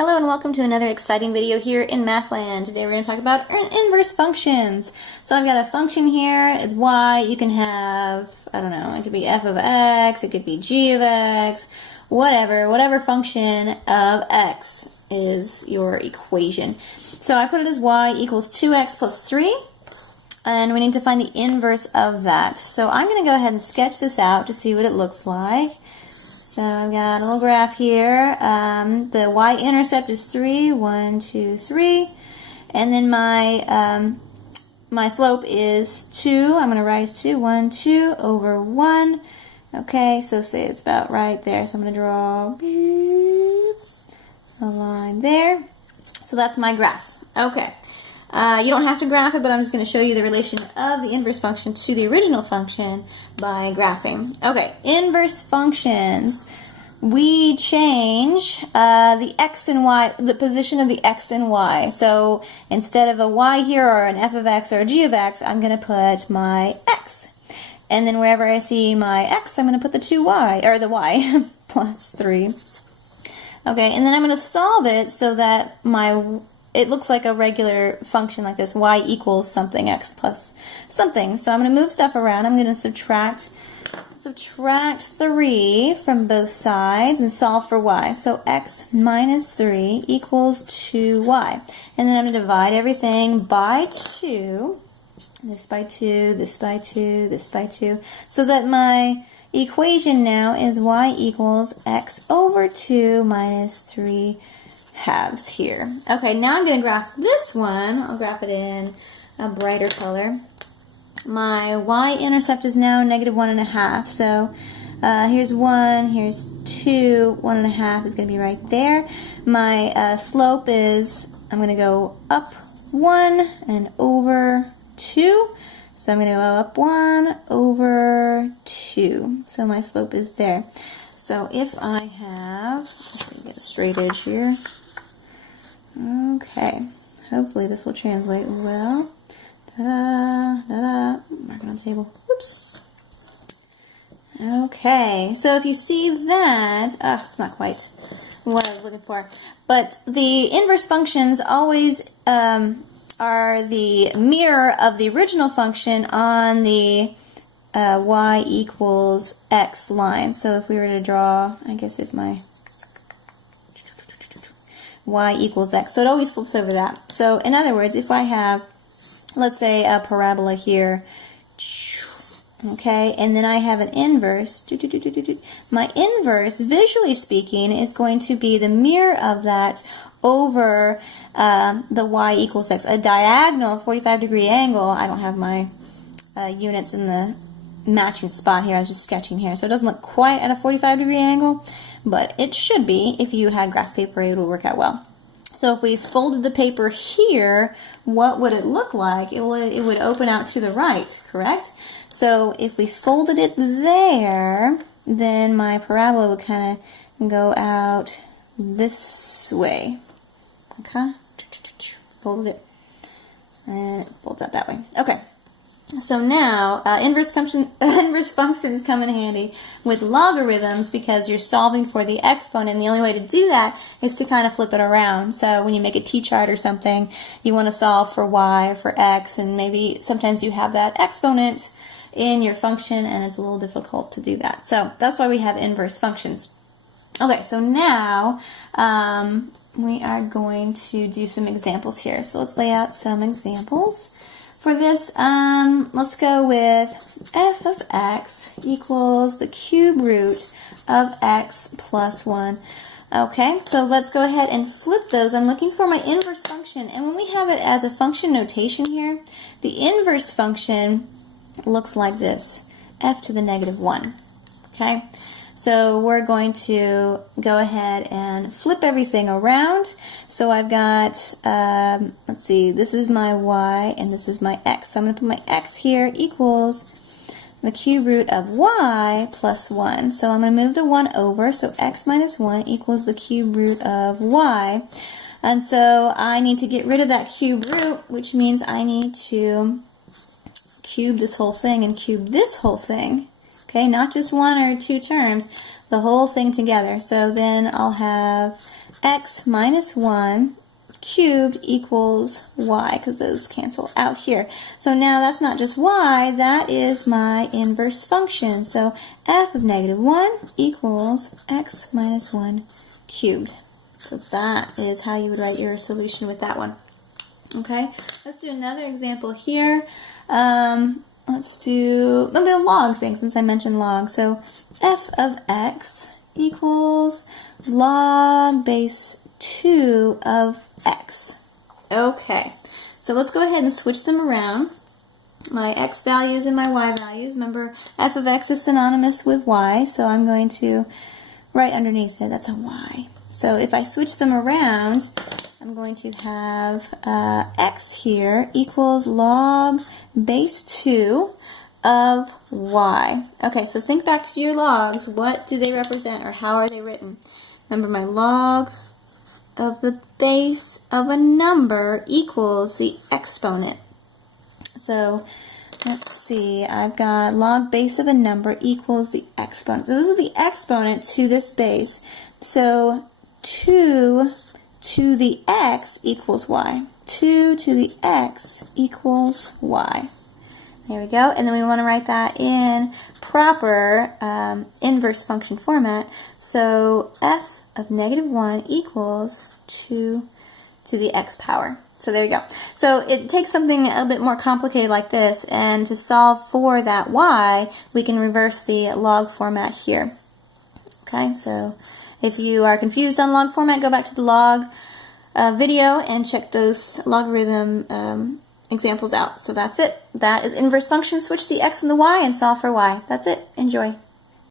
Hello and welcome to another exciting video here in Mathland. Today we're going to talk about inverse functions. So I've got a function here, it's y, you can have, I don't know, it could be f of x, it could be g of x, whatever function of x is your equation. So I put it as y equals 2x plus 3, and we need to find the inverse of that. So I'm going to go ahead and sketch this out to see what it looks like. So I've got a little graph here. The y-intercept is 3, 1, 2, 3. And then my slope is 2. I'm going to write 2, 1, 2 over 1. Okay, so say it's about right there. So I'm going to draw a line there. So that's my graph. Okay. You don't have to graph it, but I'm just going to show you the relation of the inverse function to the original function by graphing. Okay, inverse functions. We change the x and y, the position of the x and y. So instead of a y here or an f of x or a g of x, I'm going to put my x. And then wherever I see my x, I'm going to put the 2y, or the y, plus 3. Okay, and then I'm going to solve it so that it looks like a regular function like this, y equals something, x plus something. So I'm going to move stuff around. I'm going to subtract 3 from both sides and solve for y. So x minus 3 equals 2y. And then I'm going to divide everything by 2. This by 2, this by 2, this by 2. So that my equation now is y equals x over 2 minus 3 halves here. Okay, now I'm going to graph this one. I'll graph it in a brighter color. My y-intercept is now negative 1.5. So here's 1, here's 2, 1.5 is going to be right there. My slope is, I'm going to go up 1 and over 2. So I'm going to go up 1 over 2. So my slope is there. So if I have, let's get a straight edge here. Okay, hopefully this will translate well. Ta-da, ta-da. Mark it on the table. Oops. Okay, so if you see that, it's not quite what I was looking for, but the inverse functions always are the mirror of the original function on the y equals x line. So if we were to draw, I guess if my y equals x. So it always flips over that. So in other words, if I have, let's say, a parabola here, okay, and then I have an inverse, my inverse, visually speaking, is going to be the mirror of that over the y equals x. A diagonal 45-degree angle, I don't have my units in the matching spot here, I was just sketching here, so it doesn't look quite at a 45-degree angle, but it should be. If you had graph paper, it would work out well. So if we folded the paper here, what would it look like? It would open out to the right, correct? So if we folded it there, then my parabola would kind of go out this way. Okay? Folded it, and it folds out that way. Okay. So now, inverse functions come in handy with logarithms because you're solving for the exponent, and the only way to do that is to kind of flip it around. So when you make a t-chart or something, you want to solve for y or for x, and maybe sometimes you have that exponent in your function, and it's a little difficult to do that. So that's why we have inverse functions. Okay, so now we are going to do some examples here. So let's lay out some examples. For this, let's go with f of x equals the cube root of x plus 1. Okay, so let's go ahead and flip those. I'm looking for my inverse function, and when we have it as a function notation here, the inverse function looks like this, f to the negative 1. Okay, so we're going to go ahead and flip everything around. So I've got, let's see, this is my y and this is my x. So I'm going to put my x here equals the cube root of y plus 1. So I'm going to move the 1 over. So x minus 1 equals the cube root of y. And so I need to get rid of that cube root, which means I need to cube this whole thing and cube this whole thing. Okay, not just one or two terms, the whole thing together. So then I'll have x minus 1 cubed equals y, because those cancel out here. So now that's not just y, that is my inverse function. So f of negative 1 equals x minus 1 cubed. So that is how you would write your solution with that one. Okay, let's do another example here. Let's do maybe a log thing, since I mentioned log. So f of x equals log base 2 of x. Okay, so let's go ahead and switch them around. My x values and my y values. Remember, f of x is synonymous with y, so I'm going to write underneath it, that's a y. So if I switch them around, I'm going to have x here equals log base 2 of y. Okay, so think back to your logs. What do they represent, or how are they written? Remember, my log of the base of a number equals the exponent. So let's see, I've got log base of a number equals the exponent. So this is the exponent to this base. So 2 to the x equals y. 2 to the x equals y. There we go. And then we want to write that in proper inverse function format. So f of negative 1 equals 2 to the x power. So there we go. So it takes something a bit more complicated like this, and to solve for that y, we can reverse the log format here. Okay, so if you are confused on log format, go back to the log video and check those logarithm examples out. So that's it. That is inverse function. Switch the x and the y and solve for y. That's it. Enjoy.